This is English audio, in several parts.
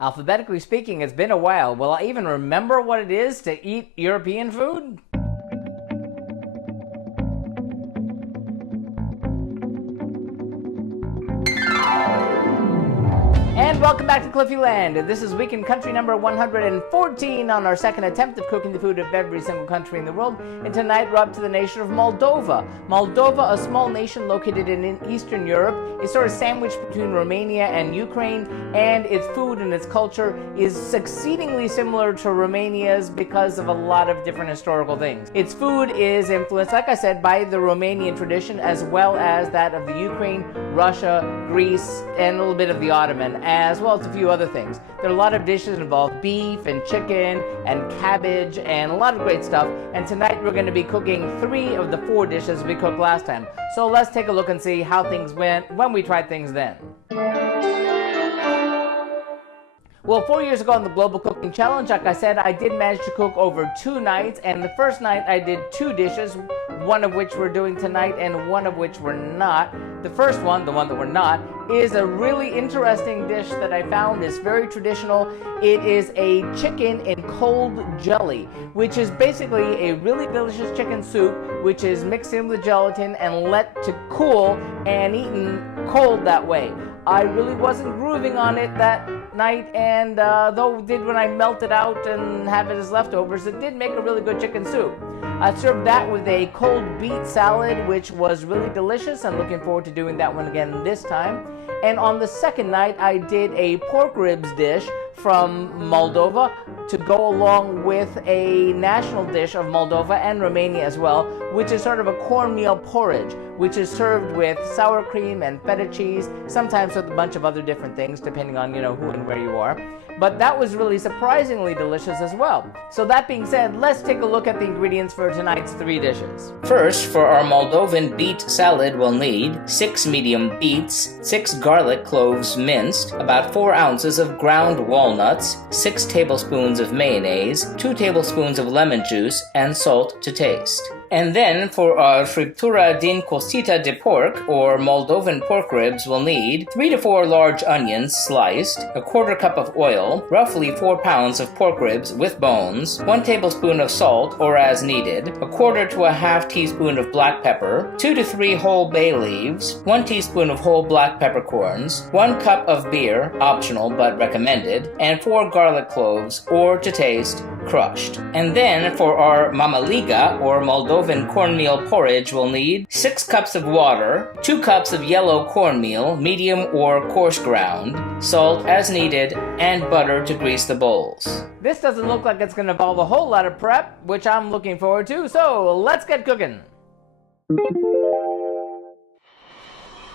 Alphabetically speaking, it's been a while. Will I even remember what it is to eat European food? And welcome back to Cliffieland. This is Week in Country number 114 on our second attempt of cooking the food of every single country in the world. And tonight we're up to the nation of Moldova. Moldova, a small nation located in Eastern Europe, is sort of sandwiched between Romania and Ukraine, and its food and its culture is exceedingly similar to Romania's because of a lot of different historical things. Its food is influenced, like I said, by the Romanian tradition as well as that of the Ukraine, Russia, Greece, and a little bit of the Ottoman, as well as a few other things. There are a lot of dishes involved beef and chicken and cabbage and a lot of great stuff. And tonight we're going to be cooking 3 of the 4 dishes we cooked last time. So let's take a look and see how things went when we tried things then. Well, 4 years ago on the Global Cooking Challenge, like I said, I did manage to cook over 2 nights, and the first night I did 2 dishes, one of which we're doing tonight and one of which we're not. The first one, the one that we're not, is a really interesting dish that I found is very traditional. It is a chicken in cold jelly, which is basically a really delicious chicken soup, which is mixed in with gelatin and let to cool and eaten cold that way. I really wasn't grooving on it that night, and though it did when I melt it out and have it as leftovers, it did make a really good chicken soup. I served that with a cold beet salad, which was really delicious. I'm looking forward to doing that one again this time. And on the second night, I did a pork ribs dish from Moldova to go along with a national dish of Moldova and Romania as well, which is sort of a cornmeal porridge, which is served with sour cream and feta cheese, sometimes with a bunch of other different things, depending on, who and where you are. But that was really surprisingly delicious as well. So that being said, let's take a look at the ingredients for tonight's 3 dishes. First, for our Moldovan beet salad, we'll need 6 medium beets, 6 garlic cloves minced, about 4 ounces of ground walnuts, 6 tablespoons of mayonnaise, 2 tablespoons of lemon juice, and salt to taste. And then for our Friptura din Costita de Porc, or Moldovan pork ribs, we'll need 3 to 4 large onions sliced, a 1/4 cup of oil, roughly 4 pounds of pork ribs with bones, 1 tablespoon of salt or as needed, a 1/4 to a 1/2 teaspoon of black pepper, 2 to 3 whole bay leaves, 1 teaspoon of whole black peppercorns, 1 cup of beer, optional but recommended, and 4 garlic cloves, or to taste, crushed. And then for our Mamaliga, or Moldovan cornmeal porridge, we'll need 6 cups of water, 2 cups of yellow cornmeal, medium or coarse ground, salt as needed, and butter to grease the bowls. This doesn't look like it's going to involve a whole lot of prep, which I'm looking forward to, so let's get cooking.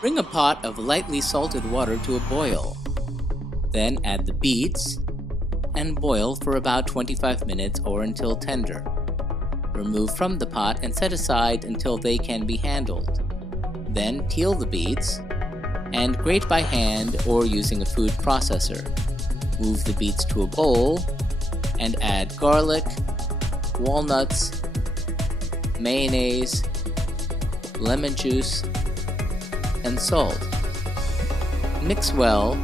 Bring a pot of lightly salted water to a boil. Then add the beets and boil for about 25 minutes or until tender. Remove from the pot and set aside until they can be handled. Then peel the beets and grate by hand or using a food processor. Move the beets to a bowl and add garlic, walnuts, mayonnaise, lemon juice, and salt. Mix well.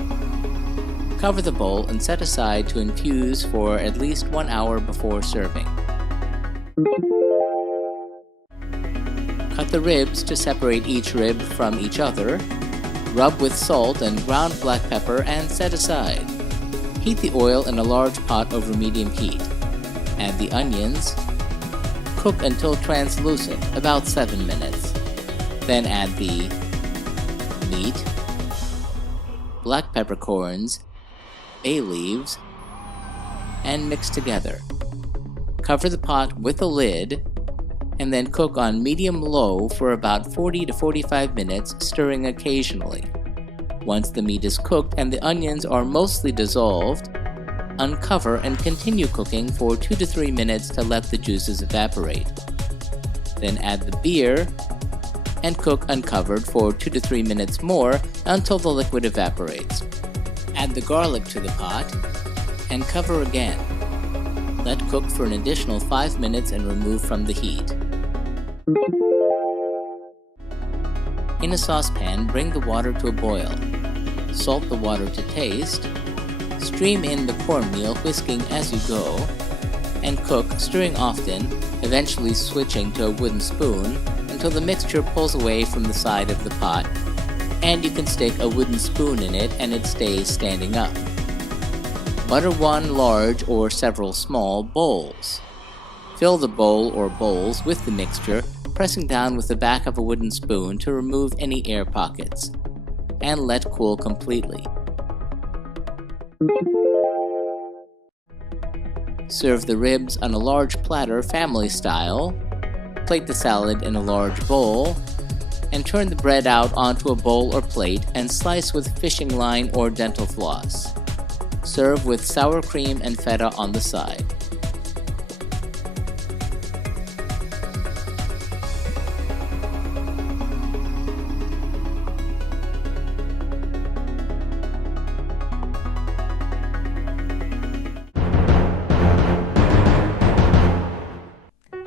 Cover the bowl and set aside to infuse for at least 1 hour before serving. Cut the ribs to separate each rib from each other. Rub with salt and ground black pepper and set aside. Heat the oil in a large pot over medium heat. Add the onions. Cook until translucent, about 7 minutes. Then add the meat, black peppercorns, bay leaves, and mix together. Cover the pot with a lid and then cook on medium-low for about 40 to 45 minutes, stirring occasionally. Once the meat is cooked and the onions are mostly dissolved, uncover and continue cooking for 2 to 3 minutes to let the juices evaporate. Then add the beer and cook uncovered for 2 to 3 minutes more until the liquid evaporates. Add the garlic to the pot and cover again. Let cook for an additional 5 minutes and remove from the heat. In a saucepan, bring the water to a boil. Salt the water to taste. Stream in the cornmeal, whisking as you go, and cook, stirring often, eventually switching to a wooden spoon until the mixture pulls away from the side of the pot, and you can stick a wooden spoon in it and it stays standing up. Butter one large or several small bowls. Fill the bowl or bowls with the mixture, pressing down with the back of a wooden spoon to remove any air pockets, and let cool completely. Serve the ribs on a large platter family style, plate the salad in a large bowl, and turn the bread out onto a bowl or plate and slice with fishing line or dental floss. Serve with sour cream and feta on the side.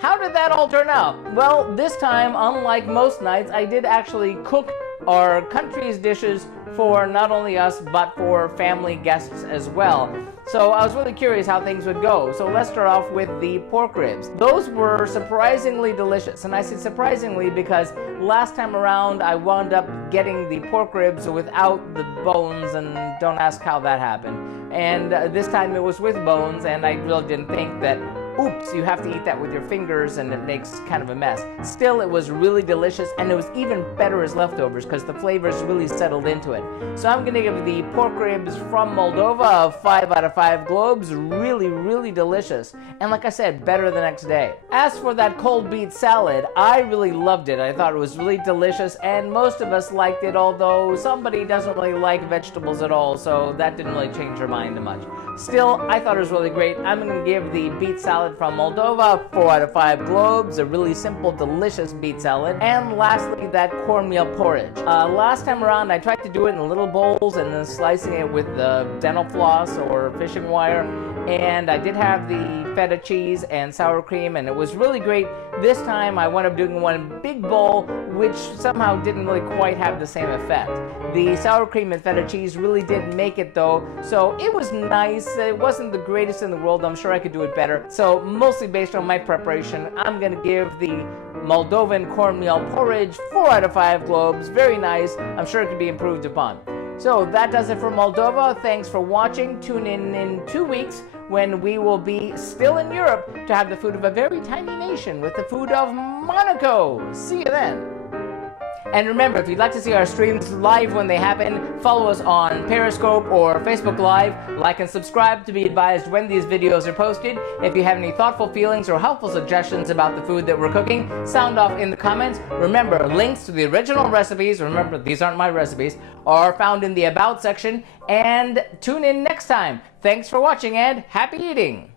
How did that all turn out? Well, this time, unlike most nights, I did actually cook our country's dishes for not only us, but for family guests as well. So I was really curious how things would go. So let's start off with the pork ribs. Those were surprisingly delicious. And I say surprisingly because last time around I wound up getting the pork ribs without the bones, and don't ask how that happened. And this time it was with bones, and I really didn't think that, oops, you have to eat that with your fingers and it makes kind of a mess. Still, it was really delicious, and it was even better as leftovers because the flavors really settled into it. So I'm going to give the pork ribs from Moldova a 5 out of 5 globes. Really, really delicious. And like I said, better the next day. As for that cold beet salad, I really loved it. I thought it was really delicious, and most of us liked it, although somebody doesn't really like vegetables at all, so that didn't really change her mind much. Still, I thought it was really great. I'm going to give the beet salad from Moldova 4 out of 5 globes. A really simple, delicious beet salad. And lastly, that cornmeal porridge. Last time around, I tried to do it in little bowls and then slicing it with the dental floss or fishing wire. And I did have the feta cheese and sour cream, and it was really great. This time I wound up doing one big bowl, which somehow didn't really quite have the same effect. The sour cream and feta cheese really did make it though, so it was nice. It wasn't the greatest in the world. I'm sure I could do it better. So mostly based on my preparation, I'm going to give the Moldovan cornmeal porridge 4 out of 5 globes. Very nice. I'm sure it could be improved upon. So that does it for Moldova. Thanks for watching. Tune in 2 weeks when we will be still in Europe to have the food of a very tiny nation with the food of Monaco. See you then. And remember, if you'd like to see our streams live when they happen, follow us on Periscope or Facebook Live. Like and subscribe to be advised when these videos are posted. If you have any thoughtful feelings or helpful suggestions about the food that we're cooking, sound off in the comments. Remember, links to the original recipes, remember these aren't my recipes, are found in the About section. And tune in next time. Thanks for watching and happy eating!